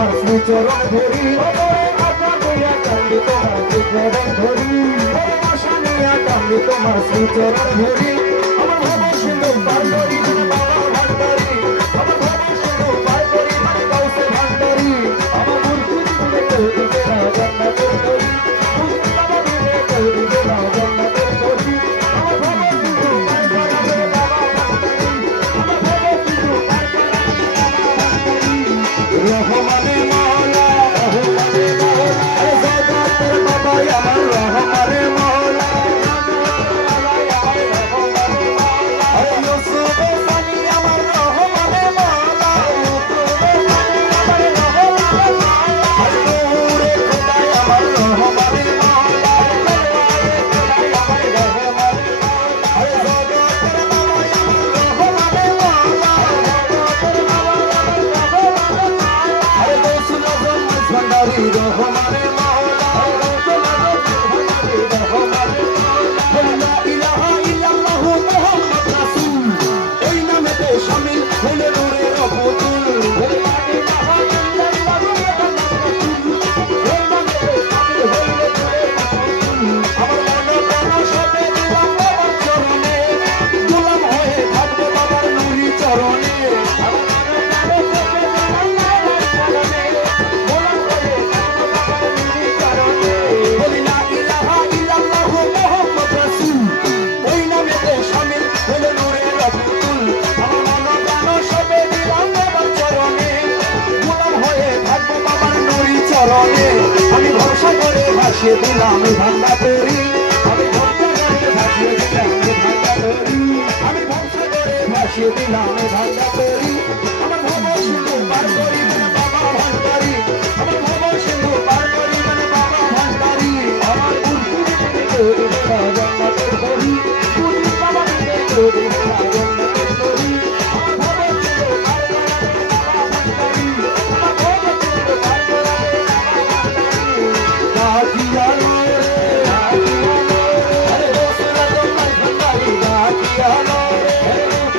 তোমার শ্রীচরণ ধরি আশা নিয়া কান্দি তোমার শ্রীচরণ ধরি আশা নিয়া কান্দি তোমার শ্রীচরণ ধরি আমার ভাব সিন্ধু পার করি বাবার ভান্ডারি আমার ভাব সিন্ধু পার করি মানে কাউসে ভান্ডারি আমার মুর্শিদ দিলে তৈরি বেড়া জান্নাতের তৈরি মুর্শিদ বাবা দিলে তৈরি বেড়া জান্নাতের তৈরি আমার ভাব সিন্ধু পার করাবে বাবা ভান্ডারি আমার ভাব সিন্ধু পার করাবে বাবা ভান্ডারি রহমানে মওলা রহমানে মওলা আরে জান্নাতের বাবা আমার রহমানে মওলা আরে ইউসুফে সানি আমার রহমানে মওলা ইউসুফে সানি আমার রহমানে মওলা আরে নূরে খোদাই আমার রহমানে মওলা আরে খোদাই আমার রহমানে মওলা আরে জান্নাতের বাবা আমার রহমানে মওলা জান্নাতের বাবা আমার রহমানে মওলা আরে গৌসুল আজম ভান্ডারি রহমানে মওলা গৌসুল আজম ভান্ডারি রহমানে মওলা লা ইলাহা ইল্লাল্লাহু মুহাম্মদ রাসূল এই নামেতে শামিল হলে নূরের অবতুল লা ইলাহা ইল্লাল্লাহু মুহাম্মদ রাসূল এই নামেতে শামিল হলে নূরের অবতুল আমার মন প্রাণ সবে দিলাম বাবার চরণে গোলাম হয়ে থাকবো বাবার নূরি চরণে আমার মন প্রাণ সবে দিলাম বাবার চরণে গোলাম হয়ে থাকবো বাবার নূরি চরণে বলি লা ইলাহা ইল্লাল্লাহু মুহাম্মদ রাসূল ওই নামেতে শামিল হলে নূরের অবতুল আমার মন প্রাণ সবে দিলাম বাবার চরণে গোলাম হয়ে থাকবো বাবার নূরি চরণে আমি ভরসা করে ভাসিয়ে দিলাম ভান্ডা তরি আমি ভরসা করে ভাসিয়ে দিলাম ভান্ডা তরি আমি ভরসা করে ভাসিয়ে দিলাম ভান্ডা তরি আমার ভব সিন্ধু পার করি মানে বাবা ভান্ডারি আমার ভব সিন্ধু পার করি মানে বাবা ভান্ডারি আমার মুর্শিদ দিলে তৈরি বেড়া জান্নাতের তরি মুর্শিদ বাবা দিলে তৈরি